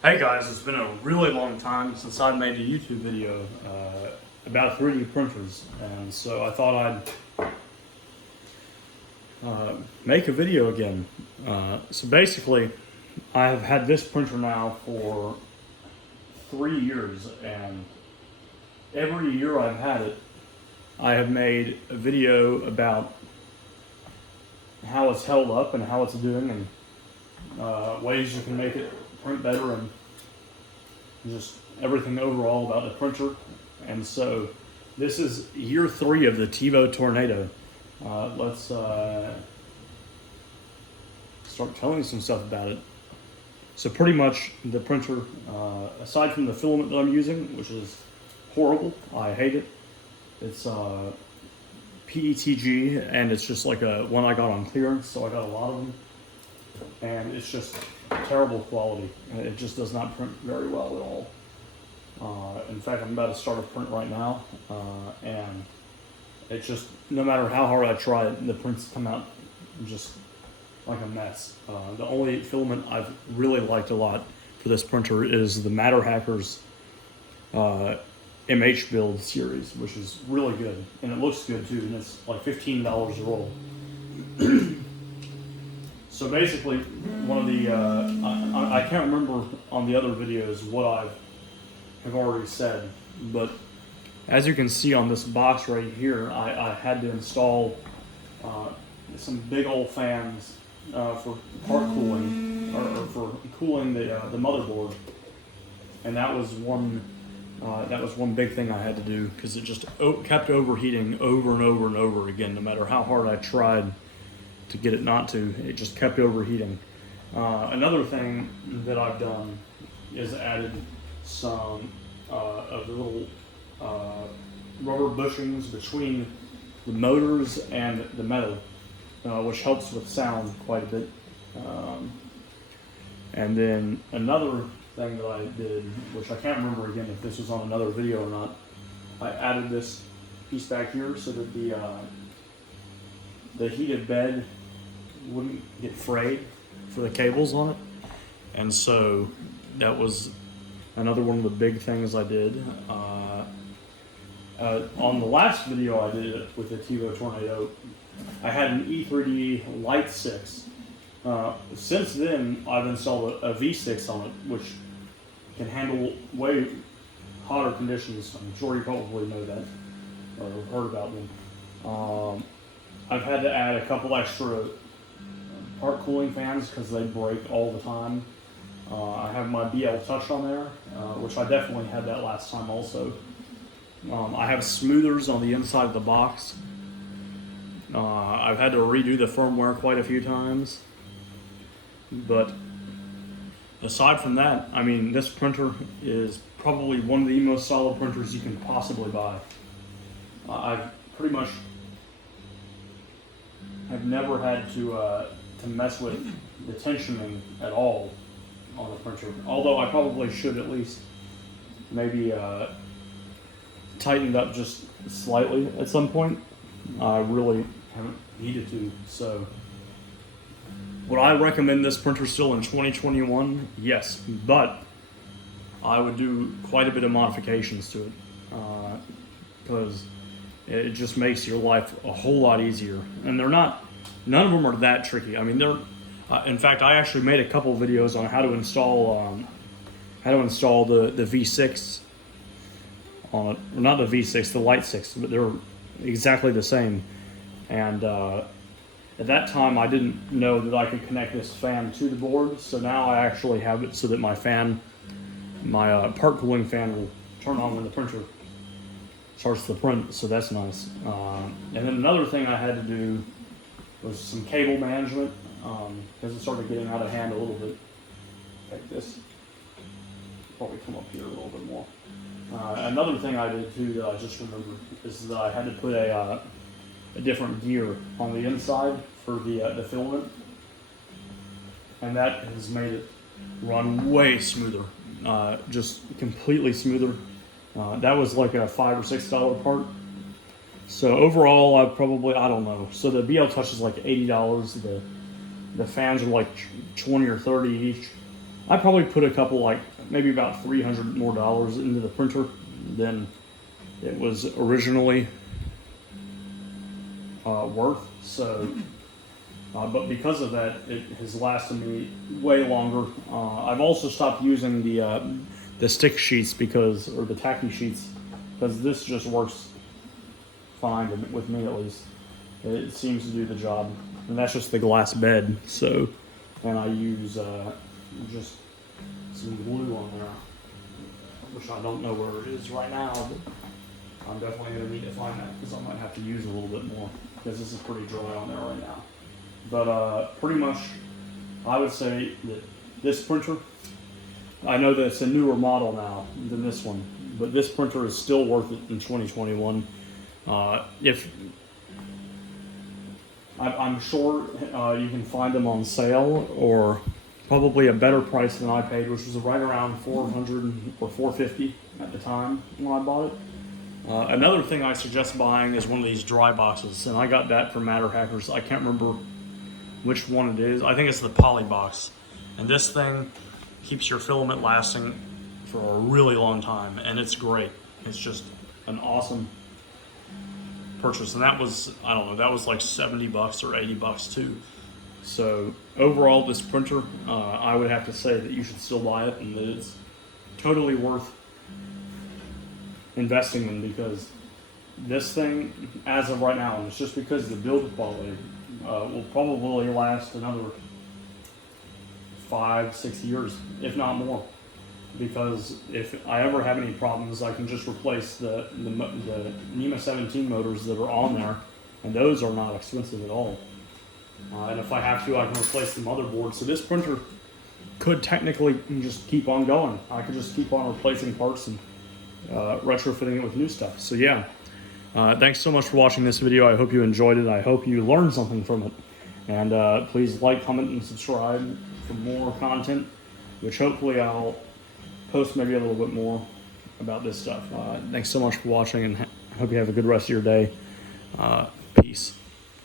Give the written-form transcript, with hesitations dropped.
Hey guys, it's been a really long time since I made a YouTube video about 3D printers, and so I thought I'd make a video again. So basically, I have had this printer now for 3 years, and every year I've had it, I have made a video about how it's held up and how it's doing, and ways you can make it print better, and just everything overall about the printer. And so this is year 3 of the Tevo Tornado. Let's start telling you some stuff about it. So pretty much the printer, aside from the filament that I'm using, which is horrible, I hate it. It's PETG, and it's just like a one I got on clearance, so I got a lot of them, and it's just terrible quality. It just does not print very well at all. In fact, I'm about to start a print right now, and it just, no matter how hard I try it, the prints come out just like a mess. The only filament I've really liked a lot for this printer is the Matter Hackers MH build series, which is really good, and it looks good too, and it's like $15 a roll. So basically, one of the, I can't remember on the other videos what I have already said, but as you can see on this box right here, I had to install some big old fans for part cooling, or for cooling the motherboard, and that was one big thing I had to do, because it just kept overheating over and over and over again, no matter how hard I tried to get it not to. It just kept overheating. Another thing that I've done is added some of the little rubber bushings between the motors and the metal, which helps with sound quite a bit. And then another thing that I did, which I can't remember again if this was on another video or not, I added this piece back here so that the heated bed wouldn't get frayed for the cables on it. And so that was another one of the big things I did. On the last video I did it with the Tevo Tornado, I had an E3D Light 6. Since then, I've installed a V6 on it, which can handle way hotter conditions. I'm sure you probably know that, or heard about them. I've had to add a couple extra part cooling fans because they break all the time. I have my BL Touch on there, which I definitely had that last time also. I have smoothers on the inside of the box. I've had to redo the firmware quite a few times. But aside from that, I mean, this printer is probably one of the most solid printers you can possibly buy. I've pretty much have never had to mess with the tensioning at all on the printer. Although I probably should at least maybe tighten it up just slightly at some point. I really haven't needed to. So would I recommend this printer still in 2021? Yes, but I would do quite a bit of modifications to it, because it just makes your life a whole lot easier. And none of them are that tricky. I mean, in fact, I actually made a couple videos on how to install the V6 on it. Or not the V6, the Light 6, but they're exactly the same. And at that time, I didn't know that I could connect this fan to the board, so now I actually have it so that my part cooling fan will turn on when the printer starts to print, so that's nice. And then another thing I had to do was some cable management, because it started getting out of hand a little bit. Like this. Probably come up here a little bit more. Another thing I did too that I just remembered is that I had to put a different gear on the inside for the filament, and that has made it run way smoother, just completely smoother. That was like a $5 or $6 part. So overall, I don't know. So the BL Touch is like $80. The fans are like 20 or 30 each. I probably put a couple, like maybe about $300 more into the printer than it was originally worth. So, but because of that, it has lasted me way longer. I've also stopped using the stick sheets or the tacky sheets, because this just works fine with me, at least. It seems to do the job, and that's just the glass bed. So, and I use just some glue on there, which I don't know where it is right now, but I'm definitely going to need to find that, because I might have to use a little bit more, because this is pretty dry on there right now. But pretty much, I would say that this printer, I know that it's a newer model now than this one, but this printer is still worth it in 2021. If I'm sure you can find them on sale, or probably a better price than I paid, which was right around $400 or $450 at the time when I bought it. Another thing I suggest buying is one of these dry boxes, and I got that from Matter Hackers. I can't remember which one it is. I think it's the Poly box, and this thing keeps your filament lasting for a really long time, and it's great. It's just an awesome purchase, and that was, I don't know, that was like $70 or $80 too. So overall, this printer, I would have to say that you should still buy it, and that it's totally worth investing in, because this thing, as of right now, and it's just because the build quality will probably last another 5-6 years, if not more. Because if I ever have any problems, I can just replace the NEMA 17 motors that are on there, and those are not expensive at all. And if I have to, I can replace the motherboard. So this printer could technically just keep on going. I could just keep on replacing parts and retrofitting it with new stuff. So yeah, thanks so much for watching this video. I hope you enjoyed it. I hope you learned something from it. And please like, comment, and subscribe for more content, which hopefully I'll post maybe a little bit more about this stuff. Thanks so much for watching, and I hope you have a good rest of your day. Peace.